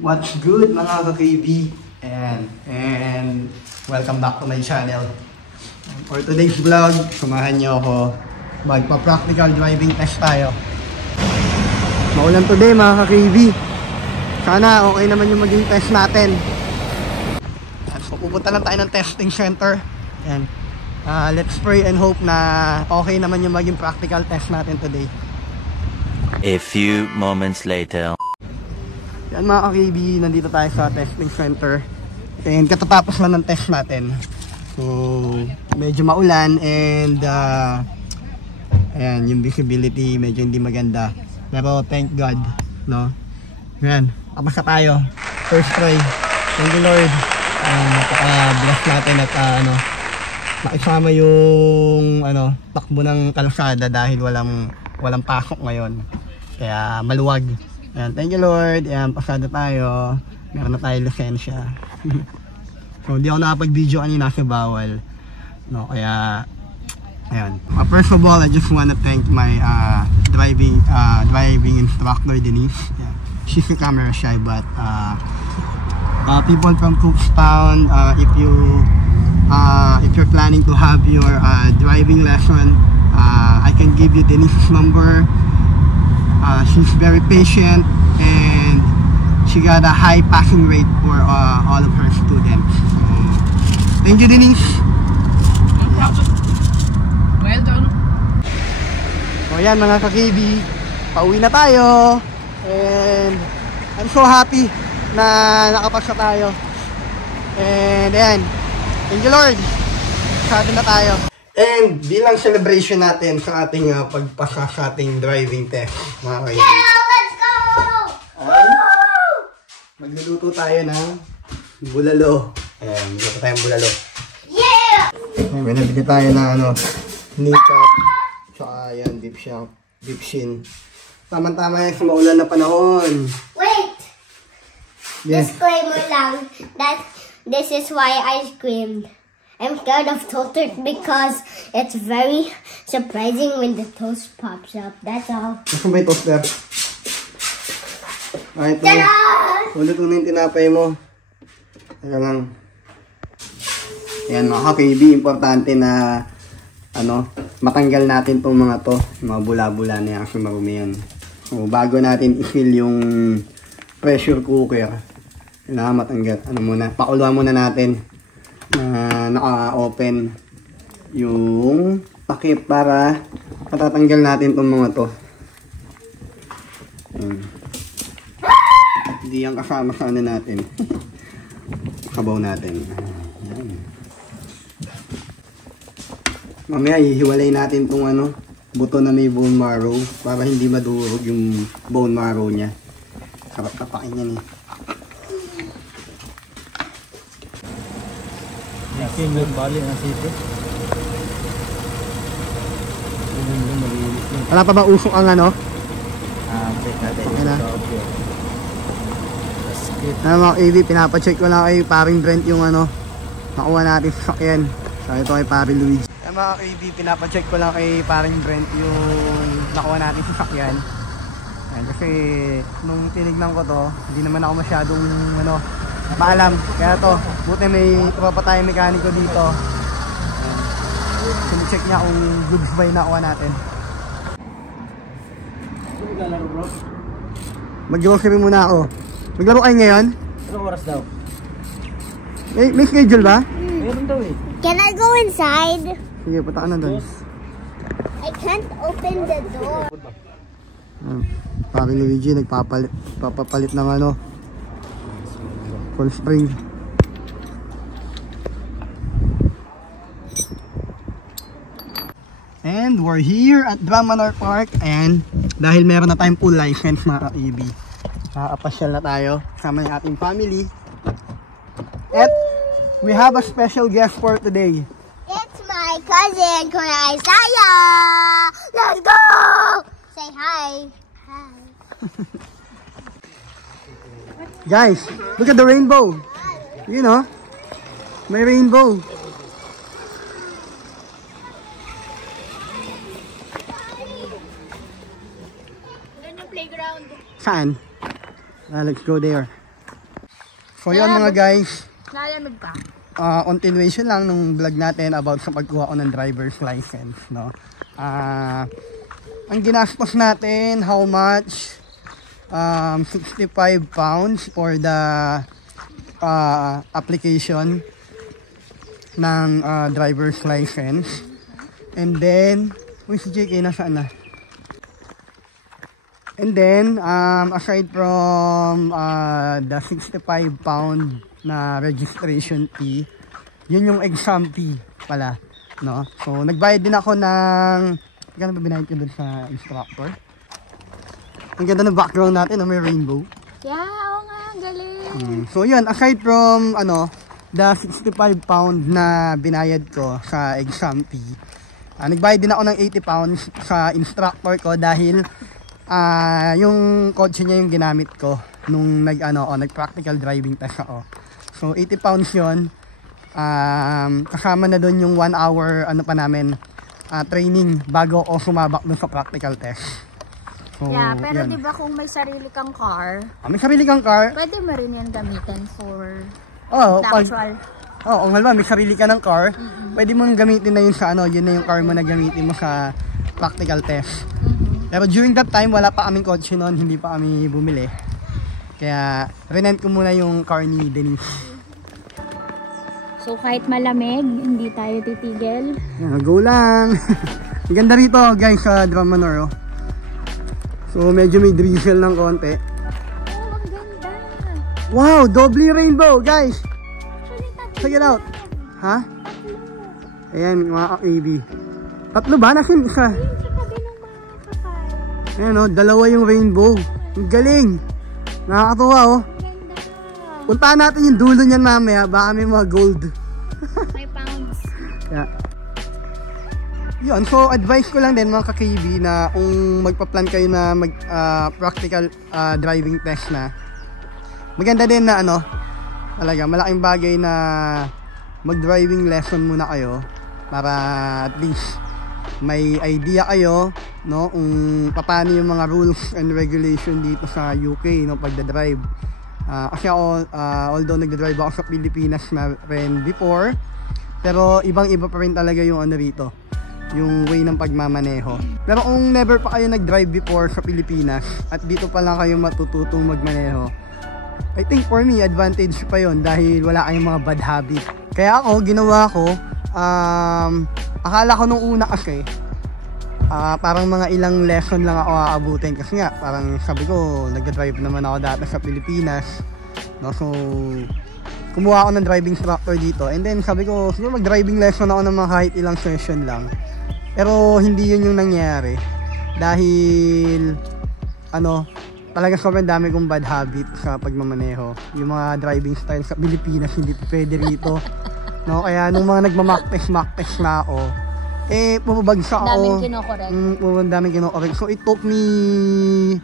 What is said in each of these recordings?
What's good mga ka-KB? And welcome back to my channel. For today's vlog, samahan niyo ako. Magpa-practical driving test tayo. Maulan today mga ka-KB. Sana okay naman yung maging test natin. So pupunta lang tayo ng testing center. And let's pray and hope na okay naman yung maging practical test natin today. A few moments later. Yan mga ka-KB, nandito tayo sa testing center. And katatapos lang ng test natin. So, medyo maulan and ayan, yung visibility medyo hindi maganda. Pero thank God, no? Yan, tapos na tayo. First try. Thank you Lord. Napaka-bless natin at nakisama yung takbo ng kalsada dahil walang pasok ngayon. Kaya maluwag. Ayan, thank you Lord. Ayan, pasada tayo. Meron na tayo lisensya. So, hindi ako nakapag-video kanina kasi bawal. No, kaya, ayan. First of all, I just wanna thank my driving instructor, Denise. Yeah. She's a camera shy, but people from Cookstown, if you're planning to have your driving lesson, I can give you Denise's number. She's very patient and she got a high passing rate for all of her students. So, thank you Denise. Yeah. Well done. So yan mga ka-KB, pauwi na tayo and I'm so happy na nakapasa tayo. And ayan, thank you Lord, pasado na tayo. And bilang celebration natin sa ating pagpasa sa ating driving test, mga kaibigan. Yeah, let's go! Ay, magluluto tayo ng bulalo. Ayan, magluluto tayo ng bulalo. Yeah! Ayan, may nabili tayo na kneecap, tsaka yan, beef shin. Tama-tama yan sa maulan na panahon. Wait! Yeah. Disclaimer lang that this is why I screamed. I'm scared of toasters because it's very surprising when the toast pops up. That's all. Nasaan ba yung toaster? Ay, ito. Ta-da! Ulit na yung tinapay mo. Teka lang. Ayan mga ka-KB, importante na matanggal natin itong mga to. Mga bula-bula na yan kasi marumi yan. So, bago natin i-fill yung pressure cooker, kailangan matanggal. Pakuluan muna natin na naka-open yung takip para matatanggal natin itong mga to. Hindi yan kasama sa natin. Kabaw natin. Ayan. Mamaya hihiwalay natin itong buto na may bone marrow para hindi madurog yung bone marrow niya. Sarap kapain yan eh. Yakin yung balik ng sipit. Wala pa ba usok ang Check natin. Okay na. Mga AV, pinapacheck ko lang kay paring Brent yung nakuha natin sa sakyan. So ito kay paring Luigi. Mga AV, pinapacheck ko lang kay paring Brent yung nakuha natin sa sakyan. Ayan, kasi nung tinignan ko to, hindi naman ako masyadong maalam. Kaya to, buti may tropa tayong mekaniko dito. Sinicheck niya kung goods ba yung nakuha natin. Mag-grocery muna ako. Maglaro kayo ngayon? Anong oras daw? May schedule ba? Meron daw eh. Can I go inside? Sige, punta ka na doon. I can't open the door. Paring Luigi nagpapalit ng full spring. And we're here at Drummanor Park. And dahil meron na tayong full license mga ka-EB, kakapasyal na tayo kasama ng ating family. At we have a special guest for today. It's my cousin, Kuya Isaiah. Let's go! Say hi. Hi. Guys, look at the rainbow. You know, may rainbow. Playground. Saan? Let's go there. So yun mga guys, Lalamig ka. continuation lang nung vlog natin about sa pagkuha ko ng driver's license, no? Ang ginastos natin, how much? 65 pounds for the application ng driver's license. And then, si JK nasaan na? And then, aside from the 65 pound na registration fee, yun yung exam fee pala, no? So, nagbayad din ako ng, magkano ba binayad ko dun sa instructor? Ang ganda ng background natin, no? May rainbow. Yeah, oo nga, galing. So, yun, aside from, the 65 pound na binayad ko sa exam fee, nagbayad din ako ng 80 pounds sa instructor ko dahil yung kotse niya yung ginamit ko nung nag-practical driving test ako. So 80 pounds yun. Kasama na doon yung 1 hour pa namin training bago ako sumabak dun sa practical test. So, Yeah, pero yun. di ba kung may sarili kang car, May sarili kang car? pwede mo rin yan gamitin for Oo, the pag, actual. kung halimbawa may sarili ka ng car, pwede mong gamitin na yun sa yun na yung car mo na gamitin mo sa practical test. Pero during that time, wala pa kaming kotse noon, hindi pa kami bumili. Kaya, rent ko muna yung car ni Denise. So kahit malamig, hindi tayo titigil. Yan, go lang! Ang ganda rito guys sa Drum Manor. Oh. So, medyo may drizzle ng konti. Oh, ang ganda. Wow! Doble rainbow guys! Actually, Check it out! Ha? Ayan mga ka-AB. Tatlo ba? Nasin isa? Sa tabi ng mga kapal. Ayan o, dalawa yung rainbow. Ang galing! Nakakatuwa oh. Ganda. Puntahan natin yung dulo niyan mamaya. Baka may mga gold. May pounds. Yeah. Yun, so advice ko lang din mga ka-KB na kung magpa-plan kayo na practical driving test na, maganda din na talaga malaking bagay na mag-driving lesson muna kayo para at least may idea kayo, no, kung paano yung mga rules and regulation dito sa UK, no, pagdadrive. Kasi ako, although nagdadrive ako sa Pilipinas na rin before, pero ibang-iba pa rin talaga yung rito, yung way ng pagmamaneho. Pero kung never pa kayo nag-drive before sa Pilipinas at dito pa lang kayo matututong magmaneho, I think for me, advantage pa yon dahil wala kayong mga bad habit. Kaya ako, ginawa ko, akala ko nung una kasi, parang mga ilang lesson lang ako aabutin kasi nga, parang sabi ko, nag-drive naman ako dati sa Pilipinas, no? So, kumuha ako ng driving instructor dito and then sabi ko, siguro mag-driving lesson ako ng mga kahit ilang session lang. Pero hindi yun yung nangyari dahil talaga sobrang dami kong bad habit sa pagmamaneho. Yung mga driving style sa Pilipinas hindi pwede rito, no? Kaya nung mga nagma-mock test na ako, pumabagsak ako. Daming kinokorek. Daming kinokorek. So it took me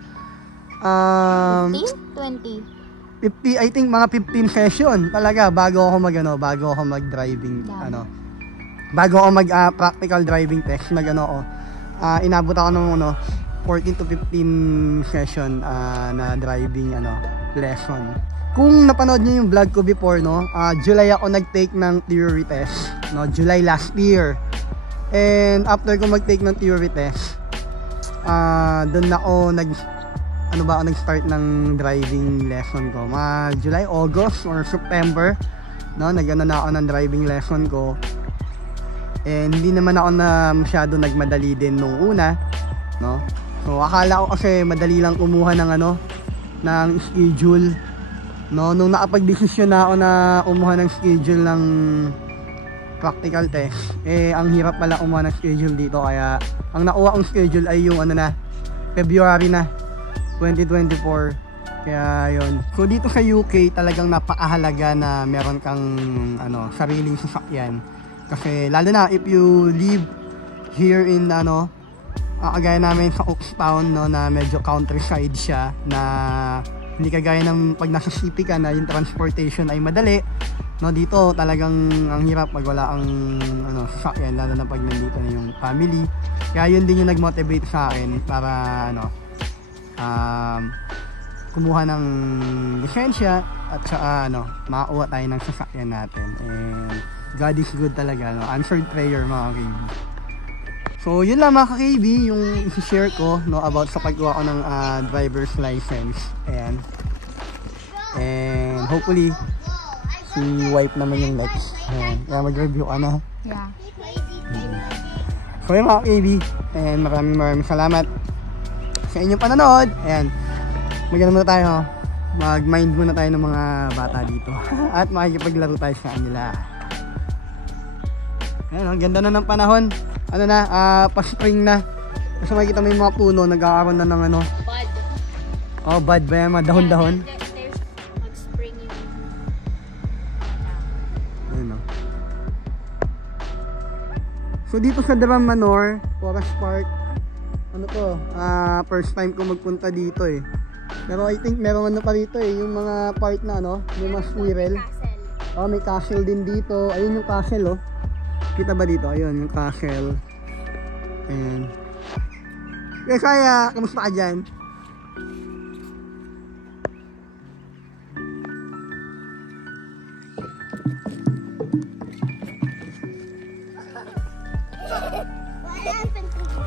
20? 50, I think mga 15 session talaga bago ako mag-driving, bago ako mag-practical driving test, inabot ako ng 14 to 15 session na driving lesson. Kung napanood niyo yung vlog ko before, July ako nag-take ng theory test, July last year. And after ko mag-take ng theory test, doon ako nag-start ng driving lesson ko. July, August, or September, na ako ng driving lesson ko. And hindi naman ako na masyado nagmadali din nung una, no? So akala ko kasi madali lang kumuha ng schedule, no? Nung nakapag-desisyon na ako na kumuha ng schedule ng practical test, ang hirap pala kumuha ng schedule dito, kaya ang nakuha kong schedule ay yung February na 2024. Kaya yun. So dito sa UK talagang napakahalaga na meron kang sariling sasakyan. Kasi lalo na if you live here in kagaya namin sa Oakstown, na medyo countryside siya, na hindi kagaya ng pag nasa city ka na yung transportation ay madali, no? Dito talagang ang hirap pag wala ang sasakyan, lalo na pag nandito na yung family. Kaya yun din yung nag-motivate sa akin para kumuha ng lisensya at saka makakuha tayo ng sasakyan natin. And God is good talaga, no? Answered prayer mga KB. So yun lang mga KB yung i-share ko, no, about sa pagkuha ko ng driver's license. And hopefully si wife naman yung next. Kaya mag-review ka na. Yeah. So yun mga KB, and maraming salamat sa inyong panonood. And muna tayo, mag-mind muna tayo ng mga bata dito at makikipaglaro tayo sa kanila. Ayan, ang ganda na ng panahon. Pa-spring na. Kasi makikita mo yung mga puno, nagkakaroon na ng Bud. Oh, bud ba yan? Mga dahon-dahon? There's mag-spring yung... Ayun, no? So dito sa Drum Manor Forest Park, first time ko magpunta dito eh. Pero I think meron pa dito eh, yung mga part na may mga squirrel. Castle. Oh, may castle din dito. Ayun yung castle, oh. Kita ba dito? Ayun yung castle. Ayan. Guys, kaya, kamusta ka dyan? What happened to you?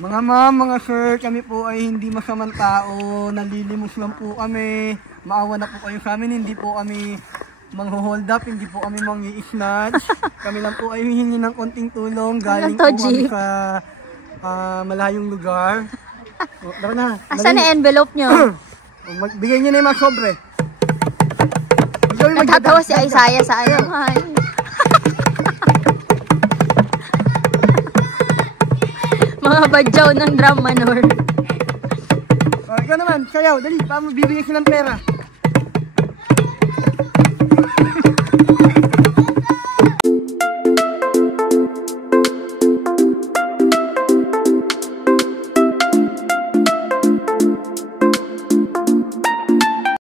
Mga ma'am, mga sir, kami po ay hindi masamang tao, nalilimos lang po kami. Maawa na po kayo sa amin, hindi po kami mangho-hold up, hindi po kami mangi-snatch. Kami lang po ay hihingi ng konting tulong, galing po kami sa malayong lugar. Tara na. Asan na envelope nyo? Bigay nyo na yung mga sobre. Natatawa si Isaiah sa ano. Mga badyaw ng Drum Manor. Ikaw naman, sayaw, dali, para mabibigay silang pera.